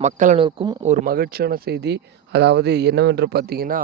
மக்கள் அனைவருக்கும் ஒரு மகிழ்ச்சியான செய்தி. அதாவது என்னவென்று பார்த்தீங்கன்னா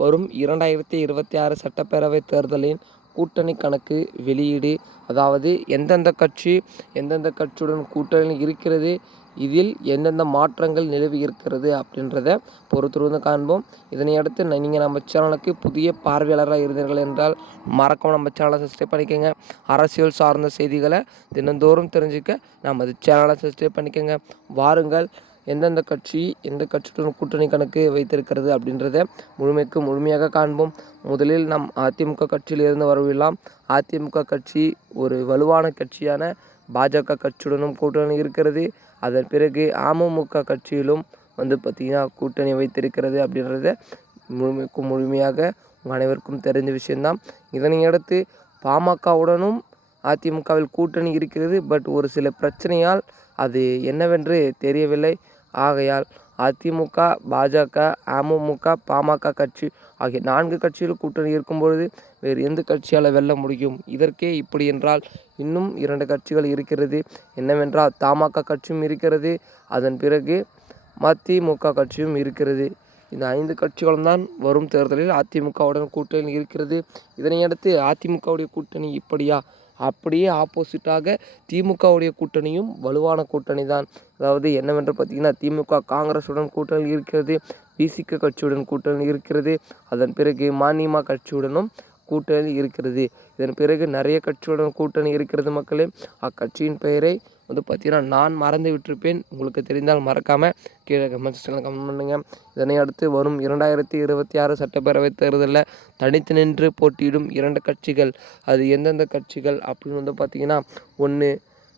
வரும் இரண்டாயிரத்தி இருபத்தி ஆறு சட்டப்பேரவை தேர்தலின் கூட்டணி கணக்கு வெளியீடு. அதாவது எந்தெந்த கட்சி எந்தெந்த கட்சியுடன் கூட்டணி இருக்கிறது இதில் எந்தெந்த மாற்றங்கள் நிலவி இருக்கிறது அப்படின்றத பொறுத்திருந்து காண்போம். இதனை அடுத்து நீங்கள் நம்ம சேனலுக்கு புதிய பார்வையாளராக இருந்தீர்கள் என்றால் மறக்காம நம்ம சேனலை சப்ஸ்கிரைப் பண்ணிக்கோங்க. அரசியல் சார்ந்த செய்திகளை தினந்தோறும் தெரிஞ்சுக்க நம்ம சேனலை சப்ஸ்கிரைப் பண்ணிக்கோங்க. வாருங்கள். எந்தெந்த கட்சி எந்த கட்சியுடன் கூட்டணி கணக்கு வைத்திருக்கிறது அப்படின்றத முழுமைக்கு முழுமையாக காண்போம். முதலில் நம் அதிமுக கட்சியிலிருந்து வரவில்லாம் அதிமுக கட்சி ஒரு வலுவான கட்சியான பாஜக கட்சியுடனும் கூட்டணி இருக்கிறது. அதன் பிறகு அமமுக கட்சியிலும் வந்து பார்த்திங்கன்னா கூட்டணி வைத்திருக்கிறது அப்படின்றத முழுமைக்கும் முழுமையாக உங்கள் அனைவருக்கும் தெரிஞ்ச விஷயந்தான் இதனை அடுத்து பாமகவுடனும் அதிமுகவில் கூட்டணி இருக்கிறது. பட் ஒரு சில பிரச்சனையால் அது என்னவென்று தெரியவில்லை. ஆகையால் அதிமுக பாஜக அமமுக பாமக கட்சி ஆகிய நான்கு கட்சிகள் கூட்டணி இருக்கும்பொழுது வேறு எந்த கட்சியால் வெல்ல முடியும்? இதற்கே இப்படி என்றால் இன்னும் இரண்டு கட்சிகள் இருக்கிறது. என்னவென்றால் தமாக கட்சியும் இருக்கிறது. அதன் பிறகு மதிமுக கட்சியும் இருக்கிறது. இந்த ஐந்து கட்சிகளும் தான் வரும் தேர்தலில் அதிமுகவுடன் கூட்டணி இருக்கிறது. இதனையடுத்து அதிமுகவுடைய கூட்டணி இப்படியா? அப்படியே ஆப்போசிட்டாக திமுகவுடைய கூட்டணியும் வலுவான கூட்டணி தான் அதாவது என்னவென்று பார்த்தீங்கன்னா திமுக காங்கிரஸுடன் கூட்டணி இருக்கிறது பிசிக கட்சியுடன் கூட்டணி இருக்கிறது அதன் பிறகு மானியமா கட்சியுடனும் கூட்டணி இருக்கிறது. இதன் பிறகு நிறைய கட்சியுடன் கூட்டணி இருக்கிறது மக்களே. அக்கட்சியின் பெயரை வந்து பார்த்தீங்கன்னா நான் மறந்து விட்டிருப்பேன். உங்களுக்கு தெரிந்தால் மறக்காமல் கீழே கமெண்ட் செக்ஷனில் கமெண்ட் பண்ணுங்கள் இதனை அடுத்து வரும் இரண்டாயிரத்தி இருபத்தி ஆறு சட்டப்பேரவை தேர்தலில் தனித்து நின்று போட்டியிடும் இரண்டு கட்சிகள். அது எந்தெந்த கட்சிகள் அப்படின்னு வந்து பார்த்தீங்கன்னா ஒன்று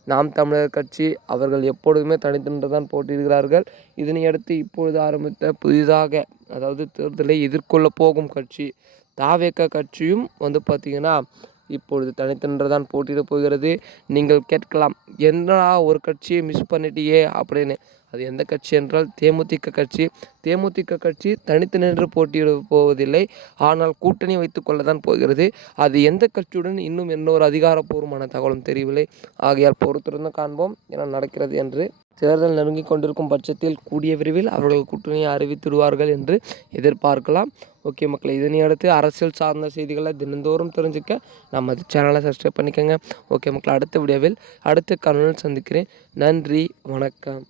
நாம் தமிழர் கட்சி. அவர்கள் எப்பொழுதுமே தனித்து நின்று தான் போட்டியிடுகிறார்கள். இதனை அடுத்து இப்பொழுது ஆரம்பித்த புதிதாக அதாவது தேர்தலை எதிர்கொள்ள போகும் கட்சி தாவேக்க கட்சியும் வந்து பார்த்திங்கன்னா இப்பொழுது தனித்தன்று தான் போட்டியிட போகிறது. நீங்கள் கேட்கலாம் என்னடா ஒரு கட்சியை மிஸ் பண்ணிட்டியே? அப்படின்னு. அது எந்த கட்சி என்றால் தேமுதிக கட்சி. தேமுதிக கட்சி தனித்து நின்று போட்டியிட போவதில்லை. ஆனால் கூட்டணி வைத்துக்கொள்ள தான் போகிறது. அது எந்த கட்சியுடன் இன்னும் என்ன ஒரு அதிகாரப்பூர்வமான தகவலும் தெரியவில்லை. ஆகையால் பொறுத்திருந்து காண்போம் என நடக்கிறது என்று. தேர்தல் நெருங்கி கொண்டிருக்கும் பட்சத்தில் கூடிய விரைவில் அவர்கள் கூட்டணியை அறிவித்திடுவார்கள் என்று எதிர்பார்க்கலாம். ஓகே மக்களை இதனை அடுத்து அரசியல் சார்ந்த செய்திகளை தினந்தோறும் தெரிஞ்சுக்க நம்ம சேனலை சப்ஸ்கிரைப் பண்ணிக்கோங்க. ஓகே மக்களை அடுத்த வீடியோவில் அடுத்த கணவன் சந்திக்கிறேன். நன்றி வணக்கம்.